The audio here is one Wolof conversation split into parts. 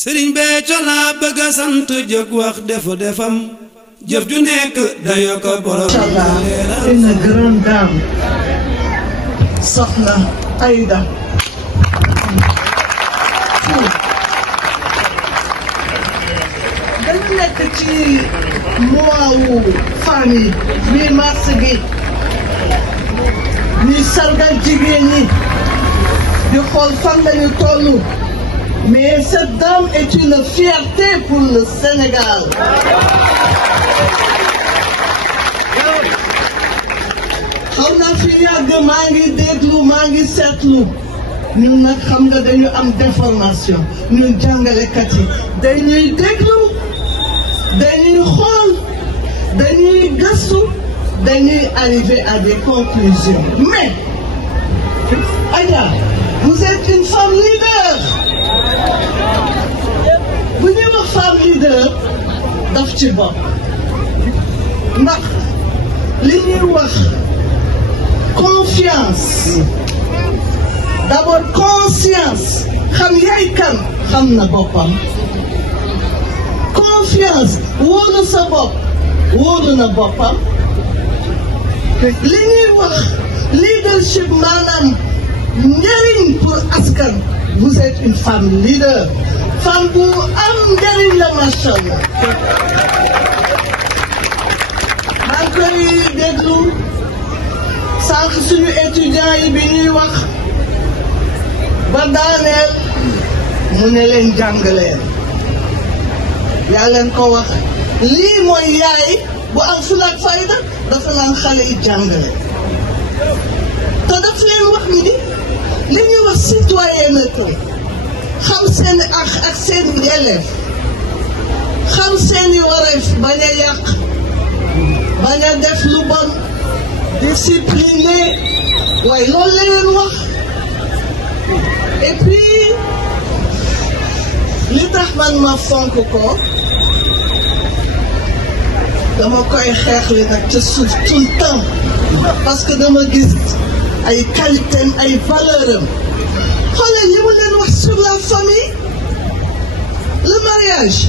Sëriñ Béthio laa bëgg a sant jóg wax defu defam jëf ju nekk dayo ko borom. Machallah, une grande dame, Soxna Aïda. dañu nekk ci mois wu famille mi mars gi ñuy sargal jigéen ñi di xool fan lañu toll. Mais cette dame est une fierté pour le Sénégal. xam naa fi yàgg maa ngi déglu maa ngi seetlu ñun nag xam nga dañu am déformation ñun jàngalekat yi dañuy déglu dañuy xool dañuy gëstu dañuy arriver à des conclusions. Mais Aïda, vous êtes une femme leader. bu ñuy wax femme leader daf ci bopp ndax li ñuy wax confiance d'abord conscience xam yaay kan xam na boppam confiance wóolu sa bopp wóolu na boppam li ñuy wax leadership maanaam njëriñ pour askan. Vous êtes une femme leader femme bu am njëriñ la macha allah. maa ngi koy déglu sànq suñu étudiants yi bi ñuy wax ba daaneel mu ne leen jàng leen yaa leen ko wax lii mooy yaay bu am fulla ak fayda dafa naan xale yi jàng leen te daf leen wax ni li ñuy wax citoyenneté xam seen ak seen yelleef xam seeni wareef bañ a yàq bañ a def lu bon discipliné waaye loolu la leen wax. Et puis li tax man ma fonk ko dama koy xeexli nag ca suuf tout le temps parce que dama gis ay qualité ay valeur am xoolal li mu leen wax sur la famille le mariage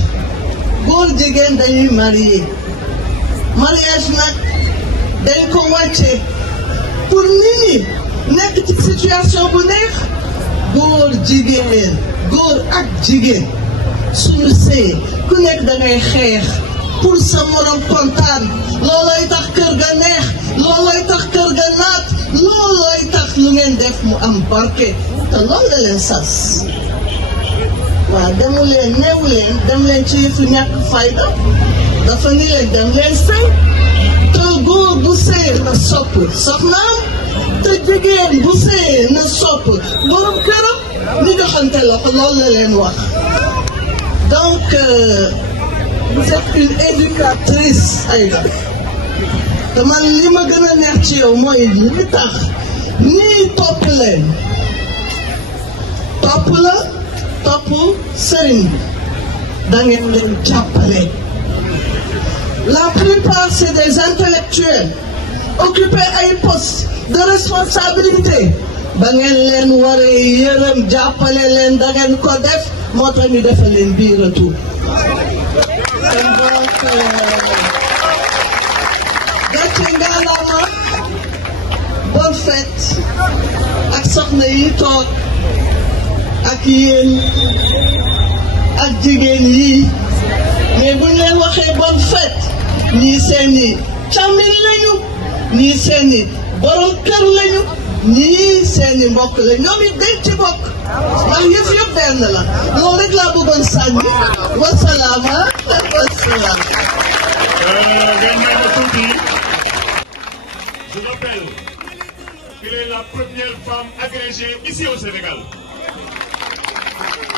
góor jigéen dañuy marié mariage nag dañ ko wàcce pour nit ñi nekk ci situation bu neex góor jigéen góor ak jigéen suñu sëy ku nekk da ngay xeex pour sa morom kontaan loolooy tax kër ga neex loolooy tax kër ga naat loolooy tax lu ngeen def mu am barke te loolu la leen sas waaw demu leen neewu leen dem leen ci yëfu ñàkk fayda dafa ni leen dem leen sëy te góor bu sëy na sopp soxnaam te jigéen bu sëy na sopp borom këram ni joxante loxo loolu la leen wax. Donc vous êtes une éducatrice Aïda te man li ma gën a neex ci yow mooy li tax nii topp leen topp la topp sëriñ bi da ngeen leen jàppale. La plupart c'est des intellectuels occupés ay postes de responsabilité ba ngeen leen waree yërëm jàppale leen da ngeen ko def moo tax ñu defal leen bii retour. Donc gàcce ngalaama bonne fête ak soxna yi toog ak yéen ak jigéen yi mais bu ñu leen waxee bonne fête ñii seeni càmmiñ lañu ñii seeni borom kër lañu ñii seeni mbokk la ñoom it dañ ci bokk ndax yëf yëpp benn la loolu rek laa bëggoon sànni wasalaama wasalaam. Je rappelle qu'elle est la première femme agrégée ici au Sénégal.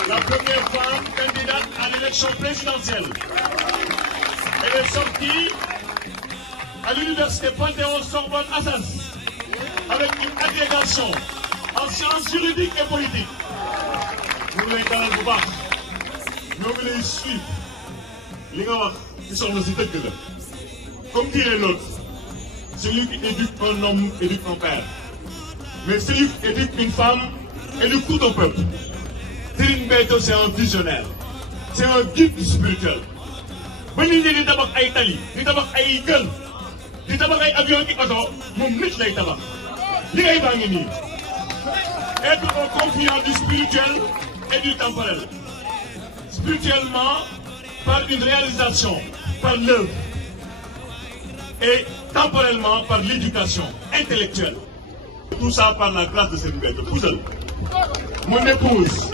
La première femme candidate à l'élection présidentielle. Elle est sortie à l'université Panthéon-Sorbonne Assas avec une agrégation en sciences juridiques et politiques. ñu ngi lay dalal bu baax ñoo ngi lay suivre li nga wax ci soxna si dëgg la comme dirait l'autre celui qui éduque un homme éduque un père mais celui qui éduque une femme éduque tout un peuple. Serigne Béthio c'est un visionnaire c'est un guide spirituel. Ba nit ñi di tabax ay tali di tabax ay kër di tabax ay avion ki oto moom nit lay tabax liggéey baa ngi nii. Être un confident du spirituel et du temporel. Spirituellement, par une réalisation, par l'œuvre. Et temporellement, par l'éducation intellectuelle. Tout ça par la grâce de cette bête. Mon épouse,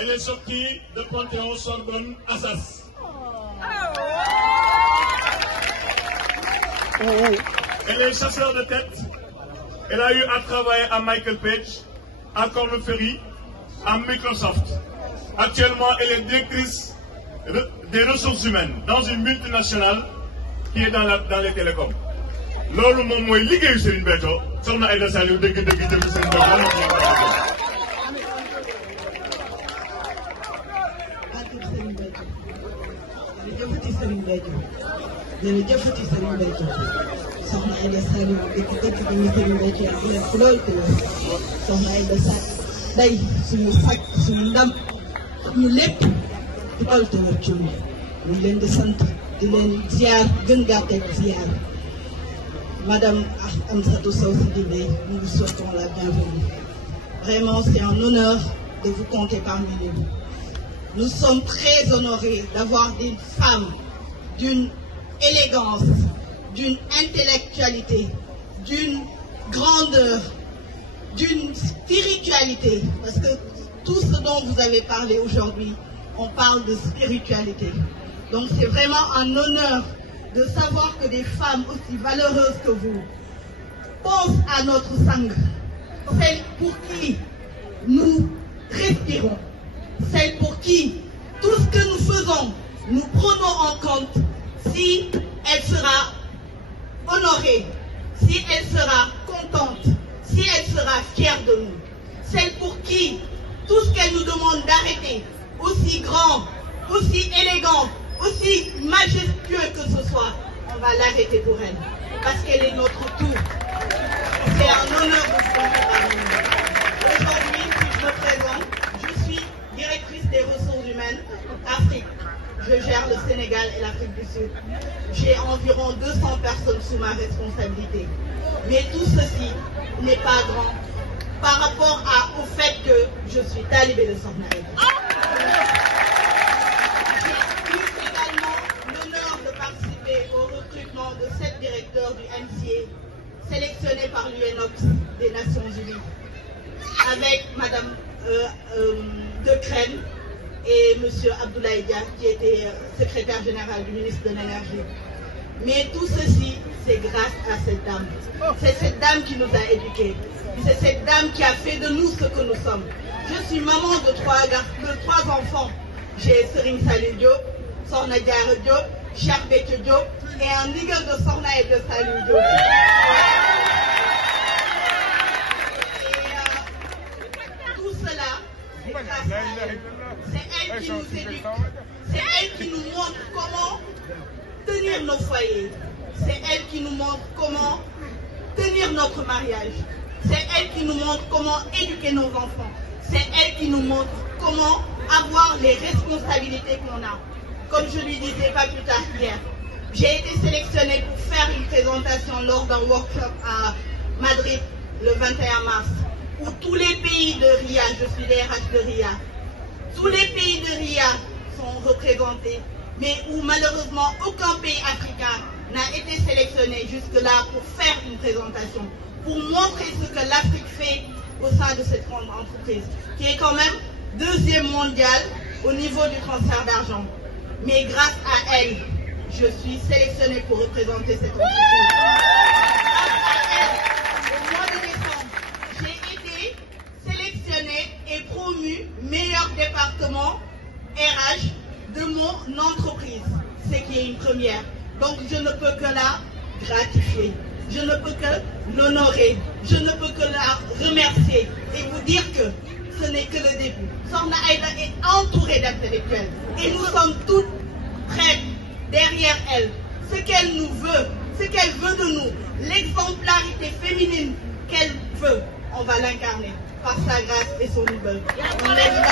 elle est sortie de Panthéon Sorbonne Assas. Elle est chasseur de tête. Elle a eu à travailler à Michael Page, à Korn Ferry, à Microsoft. Actuellement, elle est directrice des ressources humaines dans une multinationale qui est dans les télécoms. Loolu moom mooy liggéeyu Serigne Béthio soxna Aïda Saliou dëgg Serigne Béthio. jërëjëfati Serigne Béthio soxna Aïda Saliou dëkk bi ñu Serigne Béthio ak lépp lool te soxna Aïda Saliou day suñu sag suñu ndam ñu lépp lool te wër ci ñu leen di sant di leen ziar gën gàtteeg ziar Madame Amsatou Sow Sidibé, nous vous souhaitons la bienvenue. Vraiment, c'est un honneur de vous compter parmi nous. Nous sommes très honorés d'avoir des femmes d'une élégance, d'une intellectualité, d'une grandeur, d'une spiritualité. Parce que tout ce dont vous avez parlé aujourd'hui, on parle de spiritualité. Donc c'est vraiment un honneur de savoir que des femmes aussi valeureuses que vous pensent à notre sang, celle pour qui nous respirons, celle pour qui tout ce que nous faisons, nous prenons en compte si elle sera honorée, si elle sera contente, si elle sera fière de nous. Celle pour qui tout ce qu'elle nous demande d'arrêter, aussi grand, aussi élégant, aussi majestueux que ce soit, on va l'arrêter pour elle. Parce qu'elle est notre tour. C'est un honneur de se compter parmi nous. Aujourd'hui, si je me présente, je suis directrice des ressources humaines Afrique. Je gère le Sénégal et l'Afrique du Sud. J'ai environ 200 personnes sous ma responsabilité. Mais tout ceci n'est pas grand par rapport au fait que je suis talibé de Sokhna Aïda. Au recrutement de 7 directeurs du MCA sélectionnés par l'UNOPS des Nations Unies avec Madame Decrène et Monsieur Abdoulaye Dia qui était secrétaire général du ministre de l'Énergie. Mais tout ceci, c'est grâce à cette dame. C'est cette dame qui nous a éduqués. C'est cette dame qui a fait de nous ce que nous sommes. Je suis maman de trois enfants. J'ai Serigne Saliou Diop, Sokhna Diarra Diop, Cheikh Béthio Diop et un nigger de Sokhna Aïda Saliou Diop. Et tout cela, c'est grâce à elle. C'est elle qui nous éduque. C'est elle qui nous montre comment tenir nos foyers. C'est elle qui nous montre comment tenir notre mariage. C'est elle qui nous montre comment éduquer nos enfants. C'est elle qui nous montre comment avoir les responsabilités qu'on a. Comme je lui disais pas plus tard hier, j'ai été sélectionnée pour faire une présentation lors d'un workshop à Madrid le 21 mars, où tous les pays de RIA, je suis DRH de RIA, tous les pays de RIA sont représentés, mais où malheureusement aucun pays africain n'a été sélectionné jusque-là pour faire une présentation, pour montrer ce que l'Afrique fait au sein de cette grande entreprise, qui est quand même deuxième mondiale au niveau du transfert d'argent. Mais grâce à elle, je suis sélectionnée pour représenter cette entreprise. Grâce à elle, au mois de décembre, j'ai été sélectionnée et promue meilleur département RH de mon entreprise, ce qui est une première. Donc je ne peux que la gratifier, je ne peux que l'honorer, je ne peux que la remercier et vous dire que ce n'est que le début. Sokhna Aïda est entourée d'intellectuels et nous sommes toutes prêtes derrière elle. Ce qu'elle nous veut, ce qu'elle veut de nous, l'exemplarité féminine qu'elle veut, on va l'incarner par sa grâce et son nouvelle. On lève la